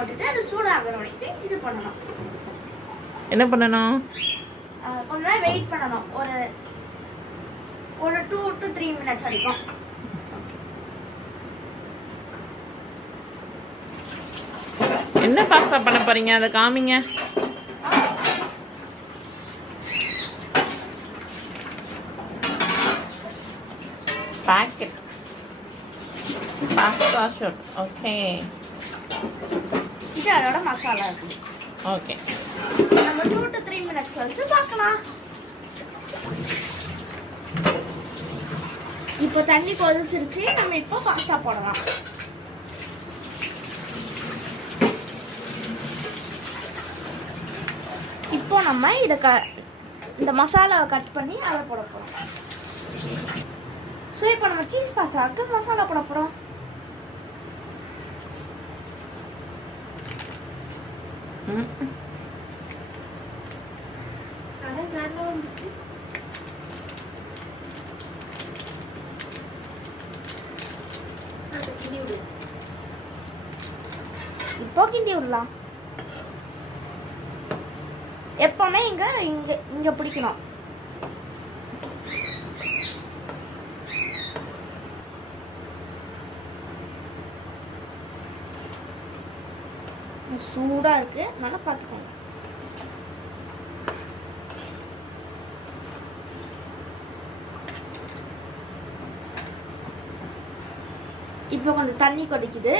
போட்டுட்டு அது சூடாகிற வரைக்கும் இது பண்ணணும். என்ன பண்ணணும்? கொஞ்ச நேரம் வெயிட் பண்ணணும். ஒரு 2 to 3 minutes வரைக்கும். என்ன பாஸ்தா பண்ண போறீங்க? அதை காமிங்க. Packet pasta shot. ஓகே, இது அதோட மசாலா இருக்கு. ஓகே, நம்ம 2 to 3 minutes கழிச்சு பார்க்கலாம். இப்போ தண்ணி கொதிச்சிருச்சு. நம்ம இப்போ பாஸ்தா போடலாம். இப்போ நம்ம இந்த மசாலாவை கட் பண்ணி அதை போட போகிறோம். ஸோ இப்போ நம்ம சீஸ் பாஸ்தாவுக்கு மசாலா போட போகிறோம். இப்போ கிண்டி விடலாம். எப்பவுமே இங்க இங்க இங்க பிடிக்கணும். சூடா இருக்கு, நல்லா பார்த்துக்கோங்க. இப்போ கொஞ்சம் தண்ணி கொதிக்குது.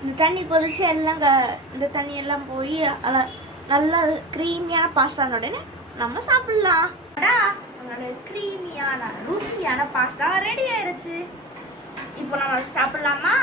இந்த தண்ணி கொதிச்சு எல்லாம் இந்த தண்ணி எல்லாம் போய் நல்லா க்ரீமியான பாஸ்தா உடனே நம்ம சாப்பிடலாம். க்ரீமியான ருசியான பாஸ்தா ரெடி ஆயிருச்சு. இப்போ நம்ம சாப்பிடலாமா?